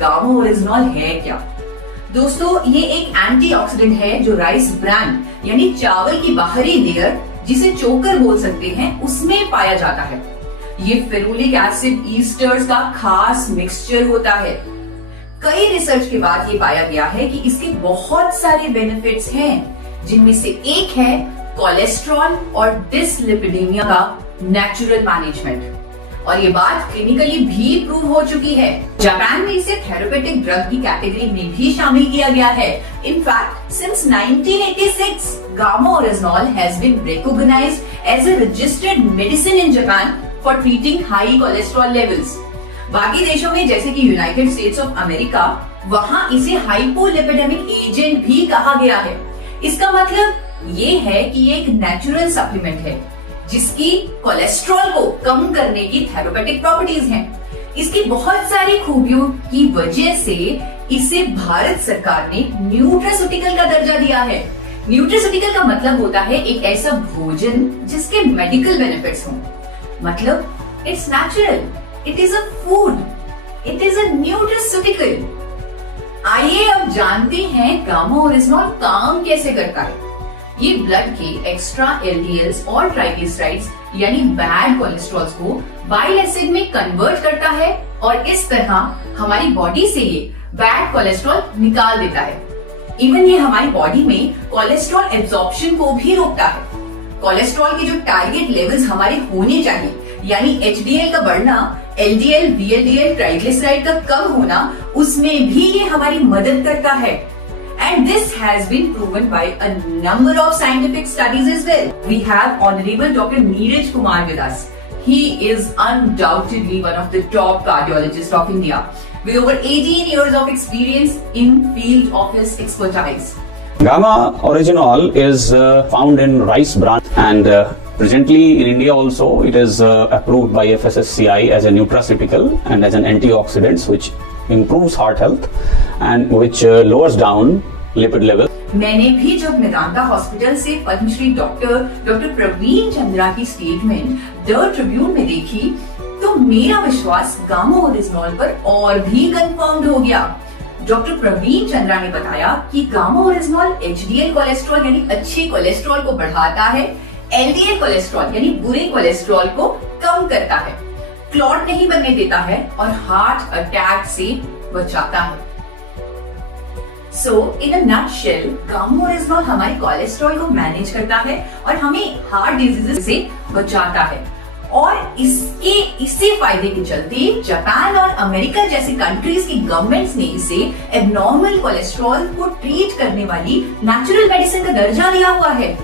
Gamma oryzanol है क्या। दोस्तों, ये एक एंटीऑक्सीडेंट है जो राइस ब्रान यानी चावल की बाहरी लेयर, जिसे चोकर बोल सकते हैं, उसमें पाया जाता है। ये फेरुलिक एसिड ईस्टर्स का खास मिक्सचर होता है। कई रिसर्च के बाद ये पाया गया है कि इसके बहुत सारे बेनिफिट्स हैं, जिनमें से एक है कोलेस्ट्रॉल और डिसलिपिडेमिया का नेचुरल मैनेजमेंट, और ये बात क्लिनिकली भी प्रूव हो चुकी है। जापान में इसे थेरेपेटिक ड्रग की कैटेगरी में भी शामिल किया गया है। In fact since 1986 gamma oryzanol has been recognised as a registered medicine in Japan for treating high cholesterol levels. बाकी देशों में जैसे कि यूनाइटेड स्टेट्स ऑफ अमेरिका, वहां इसे हाइपोलिपिडेमिक एजेंट भी कहा गया है। इसका मतलब ये है कि एक नेचुरल सप्लीमेंट है जिसकी कोलेस्ट्रॉल को कम करने की थेरेपेटिक प्रॉपर्टीज हैं। इसकी बहुत सारी खूबियों की वजह से इसे भारत सरकार ने न्यूट्रास्यूटिकल का दर्जा दिया है। न्यूट्रास्यूटिकल का मतलब होता है एक ऐसा भोजन जिसके मेडिकल बेनिफिट्स हों। मतलब it's natural, it is a food, it is a nutraceutical. आइए अब जानते हैं गामा ओरिजिनॉल काम कैसे करता है। ये ब्लड के एक्स्ट्रा एलडीएल्स और ट्राइग्लिसराइड्स यानी बैड कोलेस्ट्रॉल्स को बाइल एसिड में कन्वर्ट करता है और इस तरह हमारी बॉडी से ये बैड कोलेस्ट्रॉल निकाल देता है। इवन ये हमारी बॉडी में कोलेस्ट्रॉल एब्जॉर्प्शन को भी रोकता है। कोलेस्ट्रॉल के जो टारगेट लेवल्स हमारे होने चाहिए, यानी एचडीएल का बढ़ना, एलडीएल, वीएलडीएल, ट्राइग्लिसराइड का कम होना, उसमें भी ये हमारी मदद करता है। And this has been proven by a number of scientific studies as well. We have Honorable Dr. Neeraj Kumar with us. He is undoubtedly one of the top cardiologists of India, with over 18 years of experience in field of his expertise. Gamma oryginol is found in rice bran, and presently in India also it is approved by FSSCI as a nutraceutical and as an antioxidant, which improves heart health and which lowers down lipid level. मैंने भी जब Medanta hospital से Padmashri doctor Praveen Chandra की statement the Tribune में देखी, तो मेरा विश्वास गामा ओरिजिनॉल पर और भी कंफर्म्ड हो गया। डॉक्टर प्रवीण चंद्रा ने बताया कि गामा ओरिजिनॉल एचडीएल कोलेस्ट्रॉल यानी अच्छे कोलेस्ट्रॉल को बढ़ाता है, एलडीएल कोलेस्ट्रॉल यानी बुरे कोलेस्ट्रॉल को कम करता है, क्लॉट नहीं बनने देता है और हार्ट अटैक से बचाता है। So, in a nutshell, gamma oryzanol हमारे कोलेस्ट्रॉल को मैनेज करता है और हमें हार्ट डिजीजेस से बचाता है। और इससे फायदे के चलते जापान और अमेरिका जैसे कंट्रीज की गवर्नमेंट्स ने इसे एबनॉर्मल कोलेस्ट्रॉल को ट्रीट करने वाली नेचुरल मेडिसिन का दर्जा दिया हुआ है।